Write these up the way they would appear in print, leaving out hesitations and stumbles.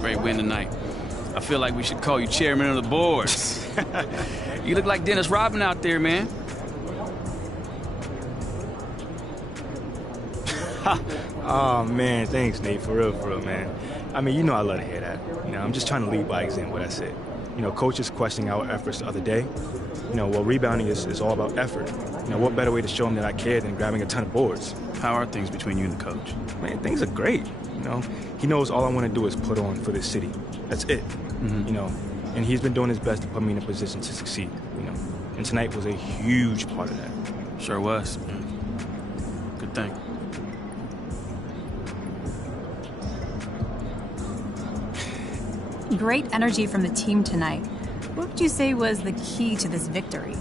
Great win tonight. I feel like we should call you chairman of the board. You look like Dennis Rodman out there, man. Oh, man, thanks, Nate. For real, man. I mean, you know I love to hear that. You know, I'm just trying to lead by example, that's it. You know, coach is questioning our efforts the other day. You know, well, rebounding is all about effort. You know, what better way to show him that I care than grabbing a ton of boards? How are things between you and the coach? Man, things are great. You know, he knows all I want to do is put on for this city. That's it. You know, and he's been doing his best to put me in a position to succeed, you know. And tonight was a huge part of that. Sure was. Yeah. Good thing. Great energy from the team tonight. What would you say was the key to this victory?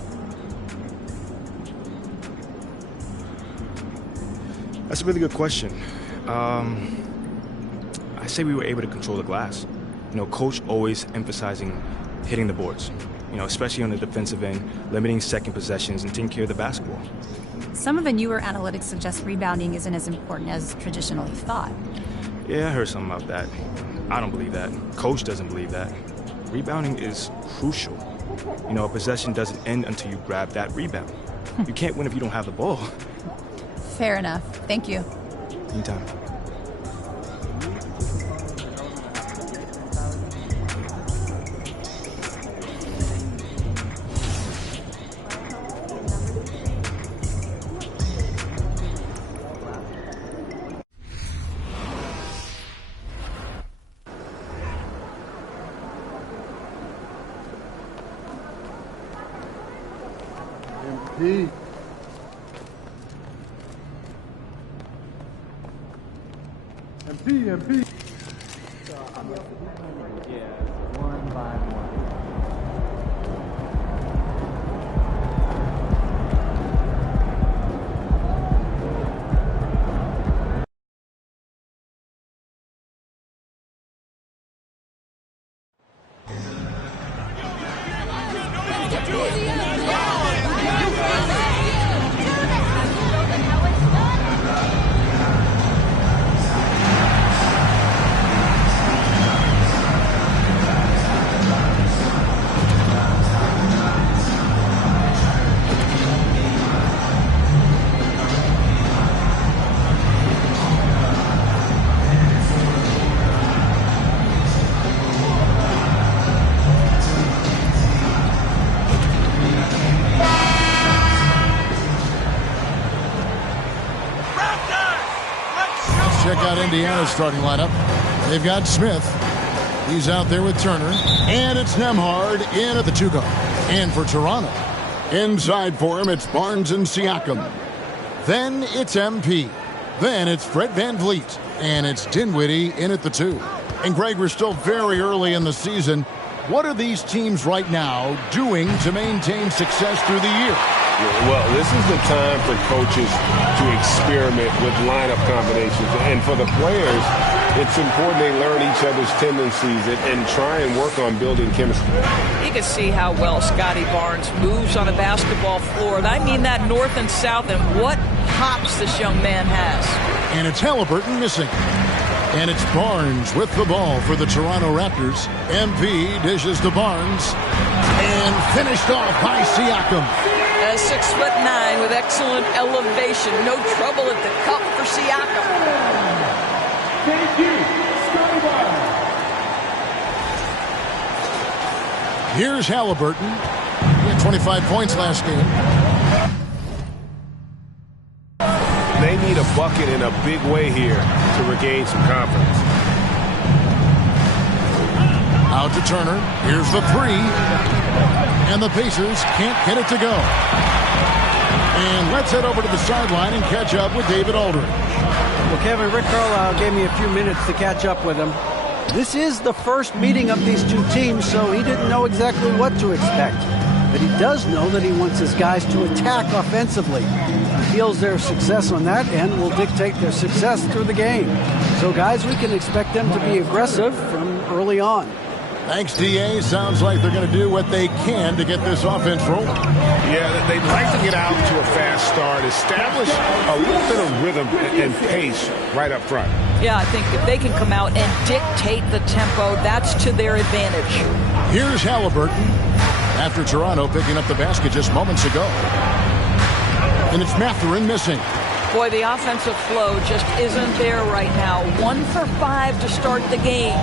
That's a really good question. I say we were able to control the glass. You know, coach always emphasizing hitting the boards, you know, especially on the defensive end, limiting second possessions and taking care of the basketball. Some of the newer analytics suggest rebounding isn't as important as traditionally thought. Yeah, I heard something about that. I don't believe that. Coach doesn't believe that. Rebounding is crucial. You know, a possession doesn't end until you grab that rebound. You can't win if you don't have the ball. Fair enough. Thank you. Anytime. MP. MP. Yeah, one by one. Check out Indiana's starting lineup. They've got Smith. He's out there with Turner. And it's Nembhard in at the two guard. And for Toronto, inside for him, it's Barnes and Siakam. Then it's MP. Then it's Fred VanVleet. And it's Dinwiddie in at the two. And Greg, we're still very early in the season. What are these teams right now doing to maintain success through the year? Well, this is the time for coaches to experiment with lineup combinations. And for the players, it's important they learn each other's tendencies and try and work on building chemistry. You can see how well Scotty Barnes moves on a basketball floor. And I mean that north and south, and what hops this young man has. And it's Halliburton missing. And it's Barnes with the ball for the Toronto Raptors. MP dishes to Barnes. And finished off by Siakam. 6'9" with excellent elevation. No trouble at the cup for Siakam. Thank you, Scotty Barnes. Here's Halliburton. He had 25 points last game. They need a bucket in a big way here to regain some confidence. Out to Turner. Here's the three. And the Pacers can't get it to go. And let's head over to the sideline and catch up with David Aldridge. Well, Kevin, Rick Carlisle gave me a few minutes to catch up with him. This is the first meeting of these two teams, so he didn't know exactly what to expect. But he does know that he wants his guys to attack offensively. He feels their success on that end will dictate their success through the game. So, guys, we can expect them to be aggressive from early on. Thanks, DA. Sounds like they're going to do what they can to get this offense rolling. Yeah, they'd like to get out to a fast start, establish a little bit of rhythm and pace right up front. Yeah, I think if they can come out and dictate the tempo, that's to their advantage. Here's Halliburton after Toronto picking up the basket just moments ago. And it's Mathurin missing. Boy, the offensive flow just isn't there right now. 1 for 5 to start the game.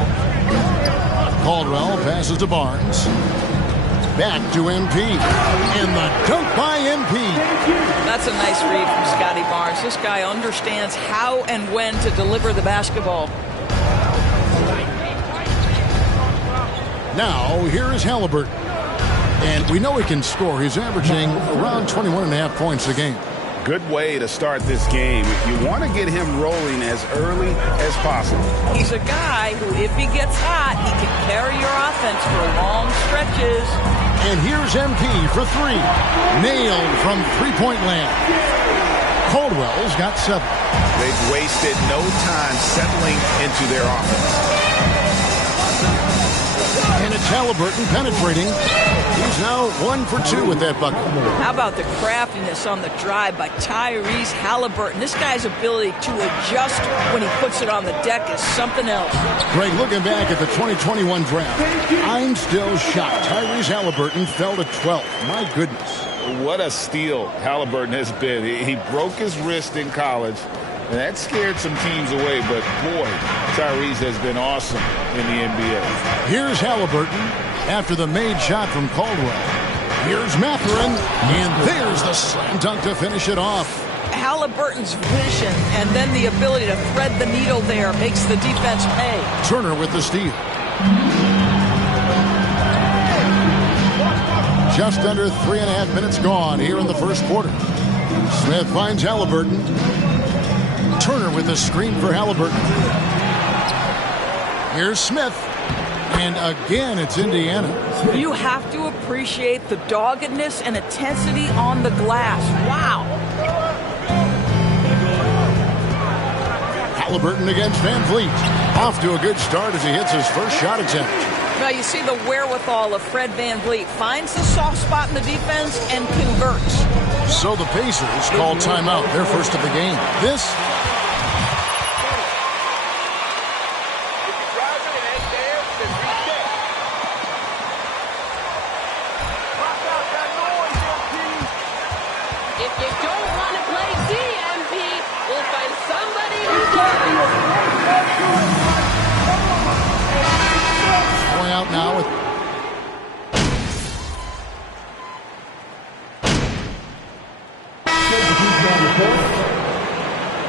Caldwell passes to Barnes. Back to MP. And the dunk by MP. That's a nice read from Scotty Barnes. This guy understands how and when to deliver the basketball. Now, here is Halliburton. And we know he can score. He's averaging around 21.5 points a game. Good way to start this game. You want to get him rolling as early as possible. He's a guy who, if he gets hot, he can carry your offense for long stretches. And here's MP for 3. Nailed from three-point land. Caldwell's got 7. They've wasted no time settling into their offense. And it's Halliburton penetrating. He's now 1 for 2 with that bucket. How about the craftiness on the drive by Tyrese Halliburton? This guy's ability to adjust when he puts it on the deck is something else. Greg, looking back at the 2021 draft, I'm still shocked. Tyrese Halliburton fell to 12th. My goodness. What a steal Halliburton has been. He broke his wrist in college, and that scared some teams away. But, boy, Tyrese has been awesome in the NBA. Here's Halliburton after the made shot from Caldwell. Here's Mathurin, and there's the slam dunk to finish it off. Halliburton's vision and then the ability to thread the needle there makes the defense pay. Turner with the steal. Just under 3.5 minutes gone here in the first quarter. Smith finds Halliburton. Turner with the screen for Halliburton. Here's Smith. And again, it's Indiana. You have to appreciate the doggedness and intensity on the glass. Wow. Halliburton against Van Vliet. Off to a good start as he hits his first shot attempt. Now you see the wherewithal of Fred Van Vliet. Finds the soft spot in the defense and converts. So the Pacers call timeout, their first of the game. This out now with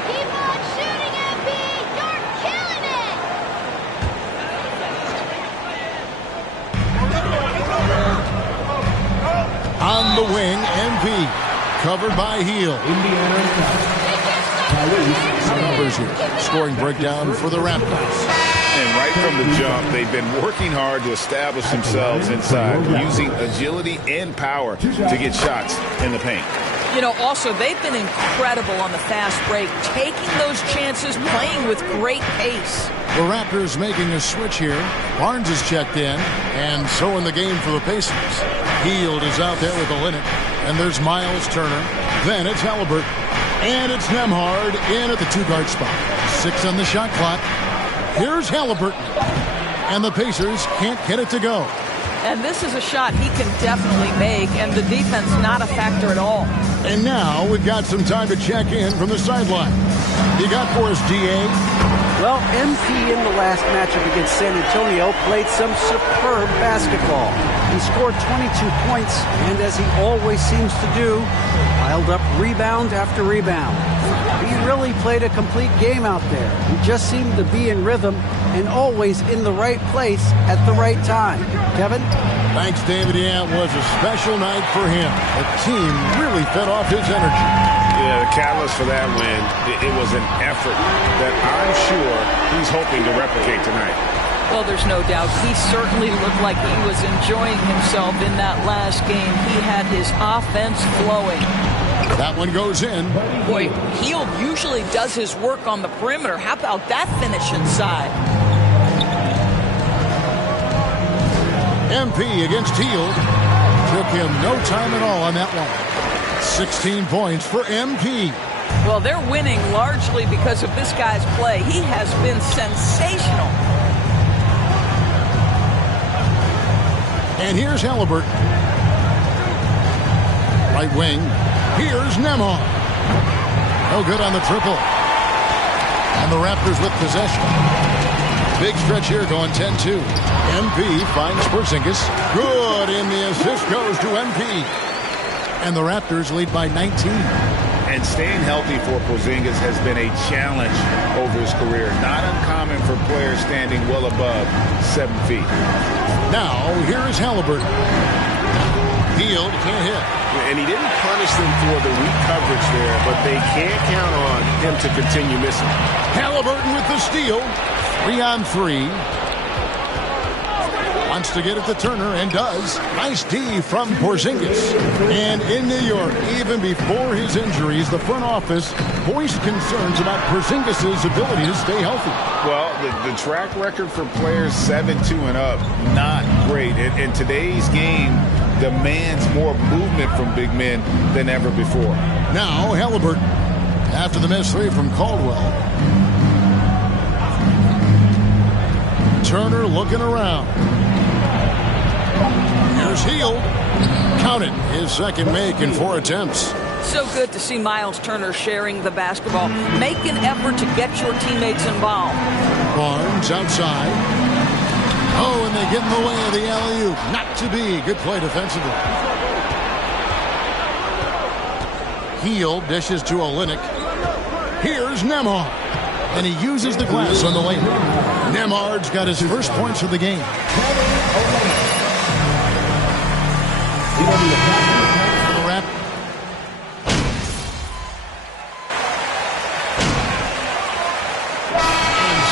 keep on shooting, MP. You're killing it. on the wing. MP covered by Heel. Numbers here. Scoring breakdown for the Raptors. And right from the jump, they've been working hard to establish themselves inside, using agility and power to get shots in the paint. You know, also, they've been incredible on the fast break, taking those chances, playing with great pace. The Raptors making a switch here. Barnes is checked in, and so in the game for the Pacers. Hield is out there with the Linux, and there's Miles Turner. Then it's Halliburton, and it's Nembhard in at the 2-guard spot. 6 on the shot clock. Here's Halliburton, and the Pacers can't get it to go. And this is a shot he can definitely make, and the defense not a factor at all. And now we've got some time to check in from the sideline. You got for us, DA? Well, MP in the last matchup against San Antonio played some superb basketball. He scored 22 points, and as he always seems to do, piled up rebound after rebound. He really played a complete game out there. He just seemed to be in rhythm and always in the right place at the right time. Kevin? Thanks, David. Yeah, it was a special night for him. The team really fed off his energy. Yeah, the catalyst for that win, it was an effort that I'm sure he's hoping to replicate tonight. Well, there's no doubt. He certainly looked like he was enjoying himself in that last game. He had his offense flowing. That one goes in. Boy, Hield usually does his work on the perimeter. How about that finish inside? MP against Hield. Took him no time at all on that one. 16 points for MP. Well, they're winning largely because of this guy's play. He has been sensational. And here's Halliburton. Right wing. Here's Nembhard. No good on the triple. And the Raptors with possession. Big stretch here going 10-2. MP finds Porzingis. Good, and the assist goes to MP. And the Raptors lead by 19. And staying healthy for Porzingis has been a challenge over his career. Not uncommon for players standing well above 7 feet. Now, here is Halliburton. Hield can't hit. And he didn't punish them for the weak coverage there, but they can't count on him to continue missing. Halliburton with the steal. 3-on-3. Wants to get it to Turner and does. Nice D from Porzingis. And in New York, even before his injuries, the front office voiced concerns about Porzingis' ability to stay healthy. Well, the track record for players 7-2 and up, not great. And today's game demands more movement from big men than ever before. Now Halliburton, after the missed three from Caldwell. Turner looking around. Here's Hield. Count it. His second make in 4 attempts. So good to see Miles Turner sharing the basketball. Make an effort to get your teammates involved. Barnes outside. Oh, and they get in the way of the alley-oop. Not to be. Good play defensively. Hield dishes to Olynyk. Here's Nembhard. And he uses the glass on the lane. Nembhard's got his first points of the game.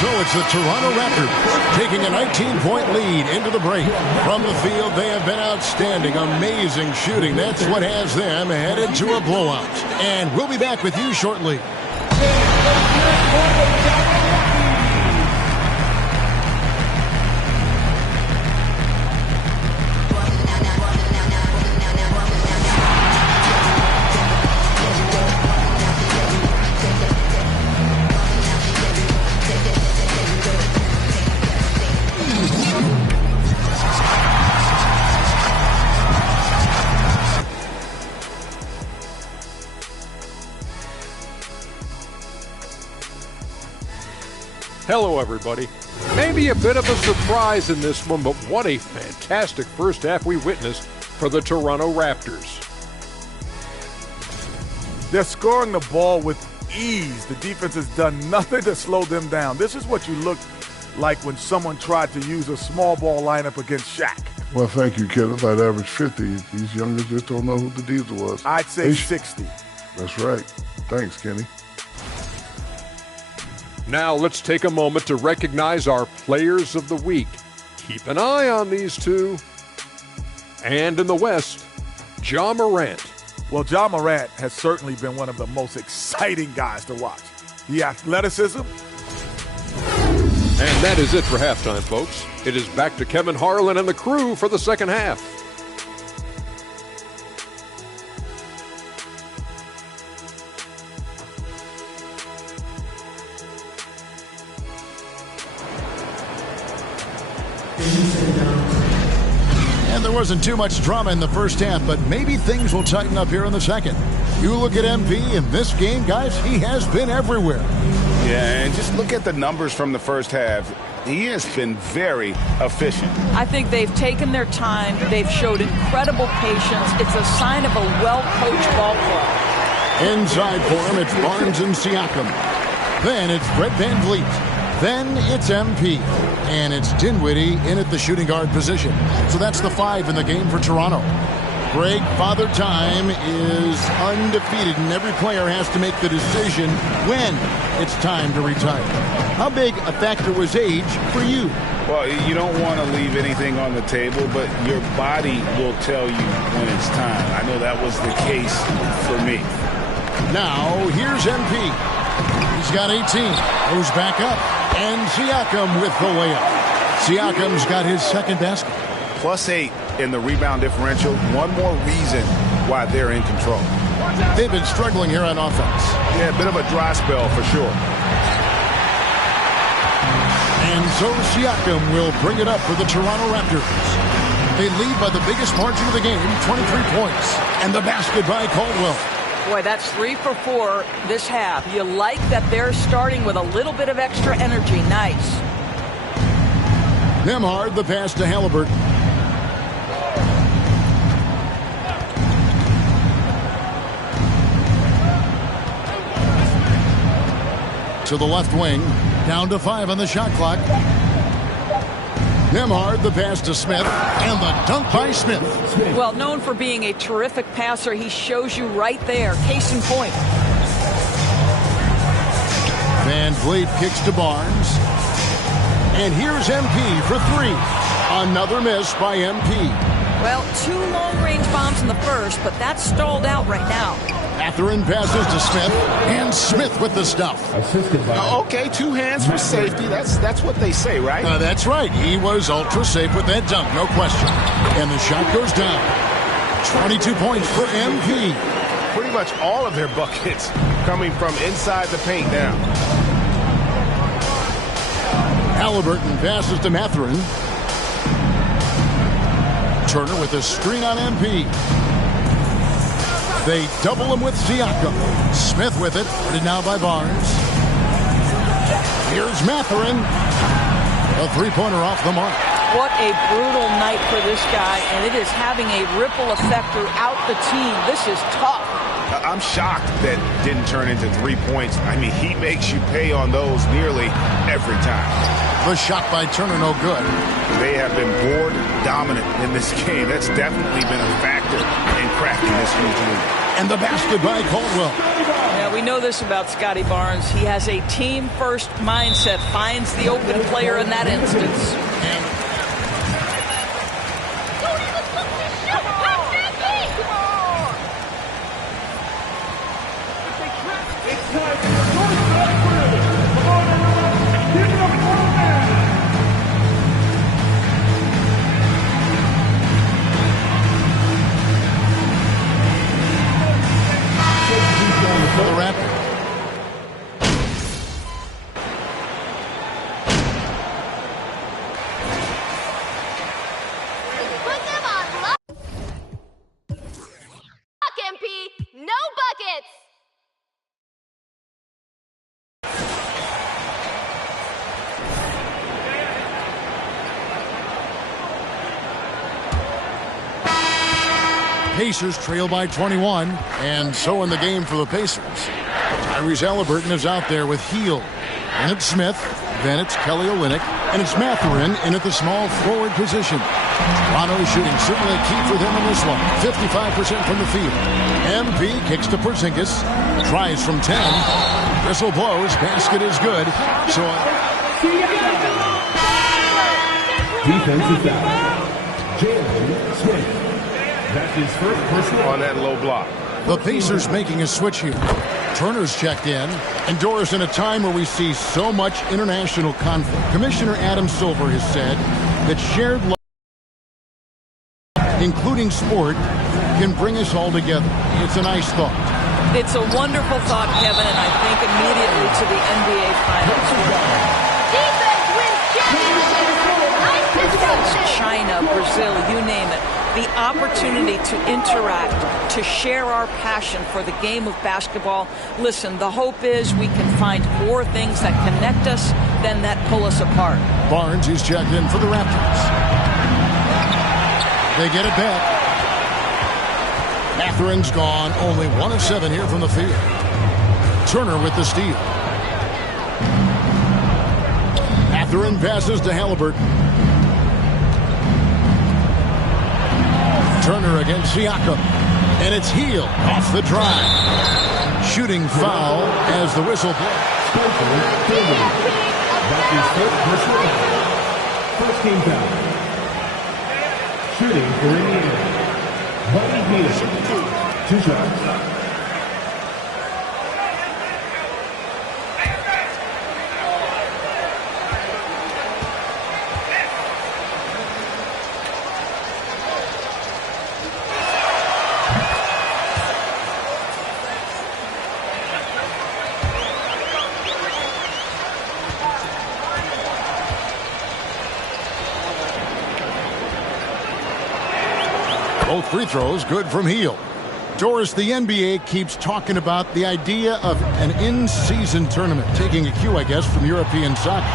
So it's the Toronto Raptors taking a 19-point lead into the break. From the field, they have been outstanding. Amazing shooting. That's what has them headed to a blowout. And we'll be back with you shortly. Hello, everybody. Maybe a bit of a surprise in this one, but what a fantastic first half we witnessed for the Toronto Raptors. They're scoring the ball with ease. The defense has done nothing to slow them down. This is what you look like when someone tried to use a small ball lineup against Shaq. Well, thank you, kid. I'd average 50. These youngers just don't know who the Diesel was. I'd say 60. That's right. Thanks, Kenny. Now let's take a moment to recognize our players of the week. Keep an eye on these two. And in the West, Ja Morant. Well, Ja Morant has certainly been one of the most exciting guys to watch. The athleticism. And that is it for halftime, folks. It is back to Kevin Harlan and the crew for the second half. And there wasn't too much drama in the first half, but maybe things will tighten up here in the second. You look at MP in this game, guys, he has been everywhere. Yeah, and just look at the numbers from the first half. He has been very efficient. I think they've taken their time. They've showed incredible patience. It's a sign of a well-coached ball club. Inside for him, it's Barnes and Siakam. Then it's Brett Van Vliet. Then it's MP. And it's Dinwiddie in at the shooting guard position. So that's the 5 in the game for Toronto. Greg, Father Time is undefeated, and every player has to make the decision when it's time to retire. How big a factor was age for you? Well, you don't want to leave anything on the table, but your body will tell you when it's time. I know that was the case for me. Now, here's MP. He's got 18. Goes back up. And Siakam with the layup. Siakam's got his second basket. +8 in the rebound differential. One more reason why they're in control. They've been struggling here on offense. Yeah, a bit of a dry spell for sure. And so Siakam will bring it up for the Toronto Raptors. They lead by the biggest margin of the game, 23 points. And the basket by Caldwell. Boy, that's 3 for 4 this half. You like that they're starting with a little bit of extra energy. Nice. Nembhard, the pass to Halliburton. To the left wing, down to 5 on the shot clock. Nembhard, the pass to Smith, and the dunk by Smith. Well, known for being a terrific passer, he shows you right there. Case in point. Van Vliet kicks to Barnes. And here's MP for 3. Another miss by MP. Well, 2 long-range bombs in the first, but that's stalled out right now. Mathurin passes to Smith, and Smith with the stuff. Okay, 2 hands for safety. That's what they say, right? That's right. He was ultra safe with that dunk, no question. And the shot goes down. 22 points for MP. Pretty much all of their buckets coming from inside the paint now. Halliburton passes to Mathurin. Turner with a screen on MP. They double him with Siakam. Smith with it, but now by Barnes. Here's Mathurin. A 3-pointer off the mark. What a brutal night for this guy, and it is having a ripple effect throughout the team. This is tough. I'm shocked that didn't turn into 3 points. I mean, he makes you pay on those nearly every time. The shot by Turner, no good. They have been board dominant in this game. That's definitely been a factor in cracking this huge lead. And the basket by Caldwell. Yeah, we know this about Scotty Barnes. He has a team-first mindset, finds the open player in that instance. For the Raptors. Put them on lock. Lock, MP. No buckets. Pacers trail by 21, and so in the game for the Pacers. Tyrese Halliburton is out there with Heel. And it's Smith, then it's Kelly Olynyk, and it's Mathurin in at the small forward position. Toronto shooting certainly key for them in this one. 55% from the field. MP kicks to Porzingis, tries from 10. Whistle blows, basket is good. So defense is out. Jalen Smith. That's his first personal on that low block. The Pacers making a switch here. Turner's checked in. And Doris, in a time where we see so much international conflict, Commissioner Adam Silver has said that shared love, including sport, can bring us all together. It's a nice thought. It's a wonderful thought, Kevin, and I think immediately to the NBA Finals. Defense wins championships. China, Brazil, you name it. The opportunity to interact, to share our passion for the game of basketball. Listen, the hope is we can find more things that connect us than that pull us apart. Barnes is checked in for the Raptors. They get it back. Mathurin's gone. Only 1 of 7 here from the field. Turner with the steal. Mathurin passes to Halliburton. Turner against Siakam. And it's Heel off the drive. Shooting foul as the whistle blows. That's his first personal foul. First team foul. Shooting for Indiana. Buddy Hield. 2 shots. Both free throws good from Heel. Doris, the NBA keeps talking about the idea of an in-season tournament, taking a cue, I guess, from European soccer.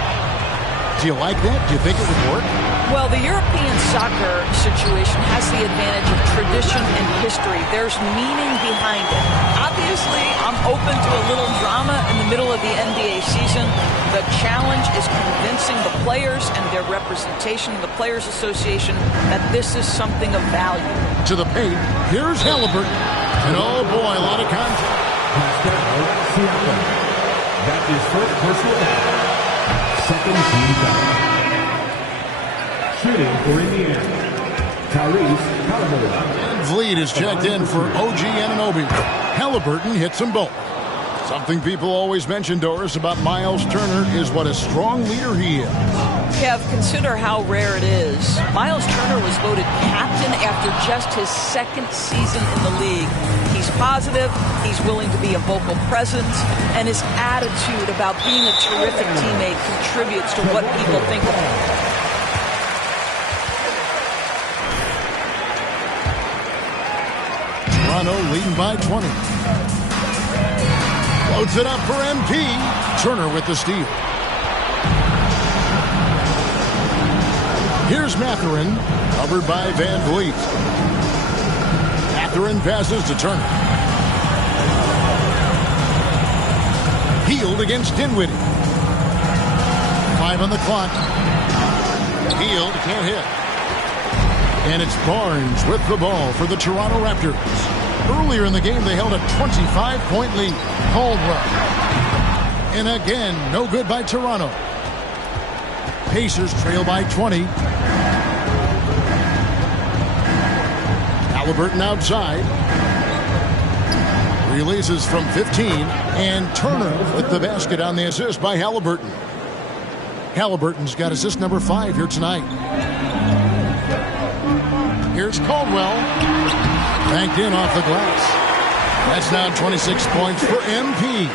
Do you like that? Do you think it would work? Well, the European soccer situation has the advantage of tradition and history. There's meaning behind it. Obviously, I'm open to a little drama in the middle of the NBA season. The challenge is convincing the players and their representation in the Players Association that this is something of value. To the paint, here's Halliburton. And oh boy, a lot of contact. That's his first personal foul. Second team foul. Shooting for Indiana, Tyrese Halliburton. Van Vliet is checked in for OG Anunoby. Halliburton hits them both. Something people always mention, Doris, about Miles Turner is what a strong leader he is. Kev, consider how rare it is. Miles Turner was voted captain after just his second season in the league. He's positive, he's willing to be a vocal presence, and his attitude about being a terrific teammate contributes to what people think of him. Toronto leading by 20. Loads it up for MP. Turner with the steal. Here's Mathurin, covered by Van Vliet. Mathurin passes to Turner. Healed against Dinwiddie. 5 on the clock. Healed, can't hit. And it's Barnes with the ball for the Toronto Raptors. Earlier in the game, they held a 25-point lead. Caldwell. And again, no good by Toronto. Pacers trail by 20. Halliburton outside. Releases from 15. And Turner with the basket on the assist by Halliburton. Halliburton's got assist number 5 here tonight. Here's Caldwell. Banked in off the glass. That's now 26 points for MP.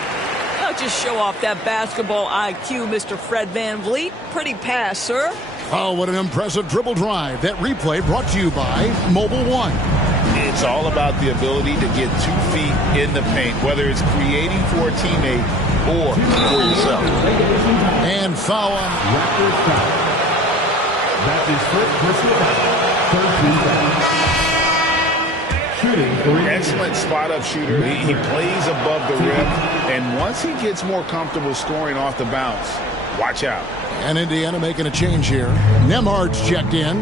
I'll just show off that basketball IQ, Mr. Fred Van Vliet. Pretty pass, sir. Oh, what an impressive dribble drive. That replay brought to you by Mobile One. It's all about the ability to get 2 feet in the paint, whether it's creating for a teammate or for yourself. And foul on. That's his first personal foul. Third team foul. Excellent spot-up shooter. He plays above the rim, and once he gets more comfortable scoring off the bounce, watch out. And Indiana making a change here. Nemhard's checked in.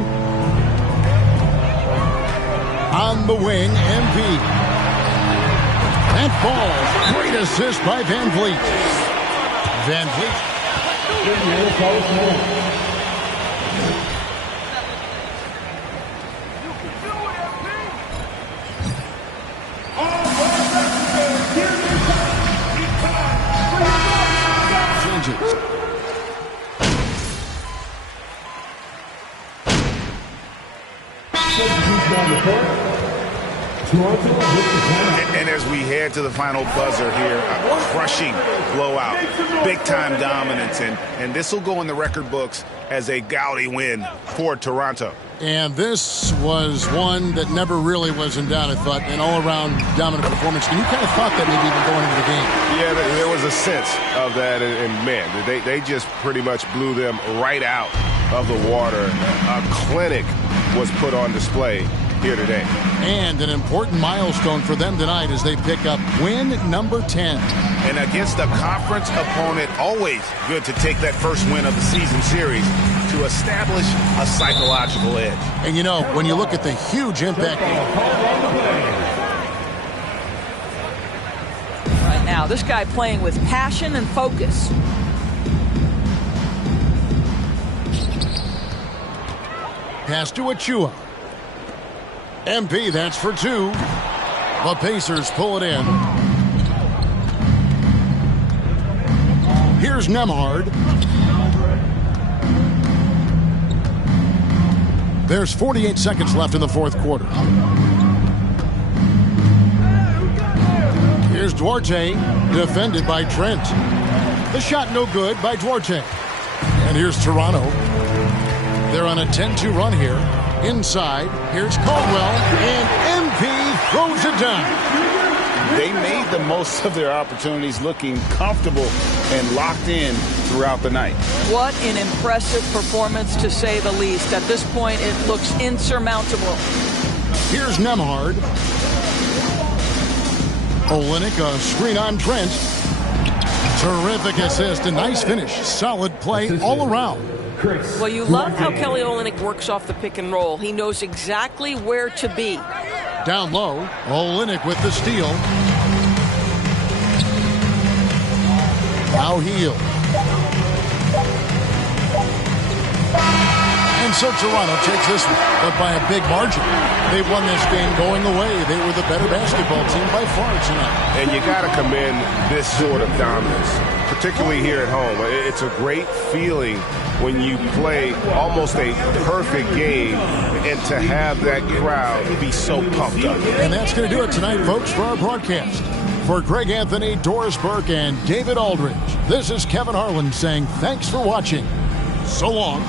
On the wing, MP. That falls. Great assist by Van Vliet. Van Vliet. And as we head to the final buzzer here, a crushing blowout, big-time dominance, and this will go in the record books as a gaudy win for Toronto. And this was one that never really was in doubt, I thought, an all-around dominant performance. And you kind of thought that maybe even going into the game. Yeah, there was a sense of that, and man, they just pretty much blew them right out of the water. A clinic was put on display here today. And an important milestone for them tonight as they pick up win number 10. And against a conference opponent, always good to take that first win of the season series to establish a psychological edge. And you know, when you look at the huge impact. Right now, this guy playing with passion and focus. Pass to Achua. MP, that's for 2. The Pacers pull it in. Here's Nemhard. There's 48 seconds left in the fourth quarter. Here's Duarte, defended by Trent. The shot no good by Duarte. And here's Toronto. They're on a 10-2 run here. Inside, here's Caldwell, and MP throws it down. They made the most of their opportunities, looking comfortable and locked in throughout the night. What an impressive performance, to say the least. At this point, it looks insurmountable. Here's Nembhard. Olynyk, a screen on Trent. Terrific assist, a nice finish. Solid play all around. Well, you love how Kelly Olynyk works off the pick and roll. He knows exactly where to be. Down low, Olynyk with the steal. Now Heel. And so Toronto takes this one, but by a big margin. They won this game going away. They were the better basketball team by far tonight. And you got to commend this sort of dominance, particularly here at home. It's a great feeling when you play almost a perfect game and to have that crowd be so pumped up. And that's going to do it tonight, folks, for our broadcast. For Greg Anthony, Doris Burke, and David Aldridge, this is Kevin Harlan saying thanks for watching. So long.